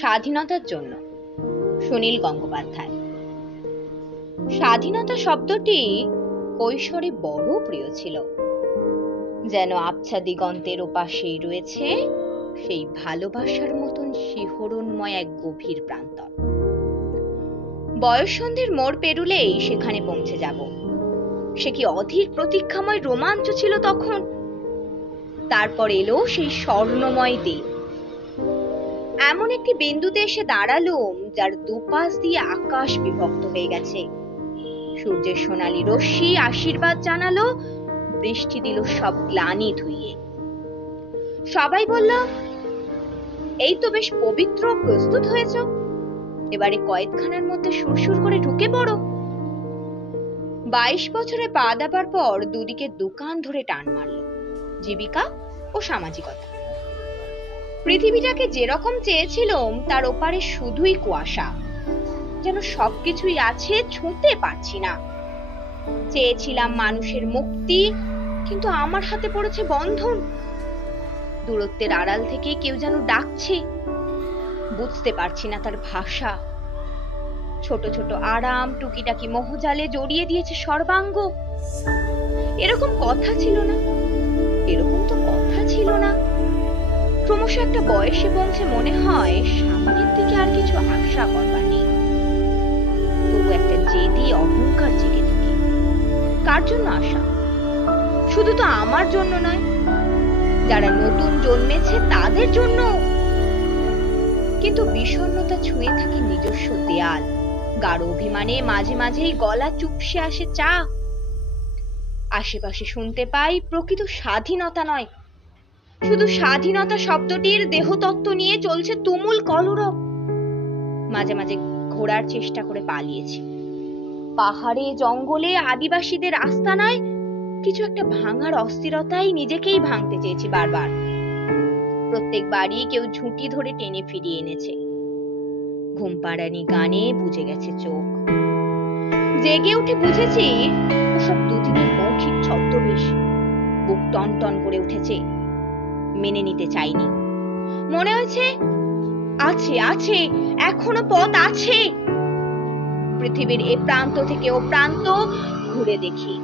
স্বাধীনতার জন্য সুনীল গঙ্গোপাধ্যায়। স্বাধীনতা শব্দটি কৈশোরে বড় প্রিয় ছিল, যেন আবছা দিগন্তের ওপাশেই রয়েছে সেই ভালোবাসার মতন শিহরণময় এক গভীর প্রান্তর। বয়ঃসন্ধির মোড় পেরুলেই সেখানে পৌঁছে যাব। সে কি অধীর প্রতীক্ষাময় রোমাঞ্চ ছিল তখন। তারপর এলো সেই স্বর্ণময় দিন। এমন একটি বিন্দুতে এসে দাঁড়ালুম যার দুপাশ দিয়ে আকাশ বিভক্ত হয়ে গেছে। সূর্যের সোনালী রশ্মি আশীর্বাদ জানালো, বৃষ্টি দিল সব গ্লানি ধুইয়ে। সবাই বলল, এই তো বেশ পবিত্র প্রস্তুত হয়েছ, এবারে কয়েদখানার মধ্যে সুরসুর করে ঢুকে পড়ো। 22 বছরে পা দেবার পর দুদিকে দোকান ধরে টান মারল, জীবিকা ও সামাজিকতা। পৃথিবীটাকে যেরকম চেয়েছিলাম তার ওপারে শুধুই কুয়াশা, যেন সবকিছুই আছে, ছুঁতে পারছি না। চেয়েছিলাম মানুষের মুক্তি, কিন্তু আমার হাতে পড়েছে বন্ধন। দূরত্বের আড়াল থেকে কেউ যেন ডাকছে, বুঝতে পারছি না তার ভাষা। ছোট ছোট আরাম টুকিটাকি মোহজালে জড়িয়ে দিয়েছে সর্বাঙ্গ। এরকম কথা ছিল না, এরকম তো কথা ছিল না। ক্রমশ একটা বয়সে পৌঁছে মনে হয় সামনের দিকে আর কিছু আশা করবার নেই। তবু একটা জেদি অহংকার জেগে থাকে। কার জন্য আশা? শুধু তো আমার জন্য নয়, যারা নতুন জন্মেছে তাদের জন্য। কিন্তু বিষণ্ণতা ছুঁয়ে থাকে নিজস্ব দেয়াল। গাঢ় অভিমানে মাঝে মাঝেই গলা চুপসে আসে চা। আশেপাশে শুনতে পাই প্রকৃত স্বাধীনতা নয়, শুধু স্বাধীনতা শব্দটির দেহতত্ত্ব নিয়ে চলছে তুমুল কলরব। মাঝে মাঝে ঘোরার চেষ্টা করে পালিয়েছি। পাহাড়ে জঙ্গলে আদিবাসীদের আস্তানায় কিছু একটা ভাঙার অস্থিরতায় নিজেকেই ভাঙতে চেয়েছি বারবার। প্রত্যেকবারই কেউ ঝুঁটি ধরে টেনে ফিরিয়ে এনেছে। ঘুমপাড়ানি গানে বুঝে গেছে চোখ। জেগে উঠে বুঝেছি ওসব দুদিনের মৌখিক ছদ্মবেশ। বুক টন টন করে উঠেছে, মেনে নিতে চাইনি। মনে হয়েছে আছে আছে, এখনো পথ আছে। পৃথিবীর এ প্রান্ত থেকে ও প্রান্ত ঘুরে দেখি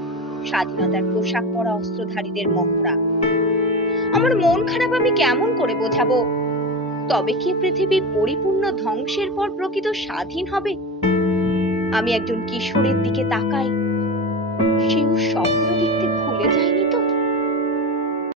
স্বাধীনতার পোশাক পরা অস্ত্রধারীদের মহড়া। আমার মন খারাপ আমি কেমন করে বোঝাবো? তবে কি পৃথিবী পরিপূর্ণ ধ্বংসের পর প্রকৃত স্বাধীন হবে? আমি একজন কিশোরের দিকে তাকাই, সেও স্বপ্ন দেখতে ভুলে যায়নি।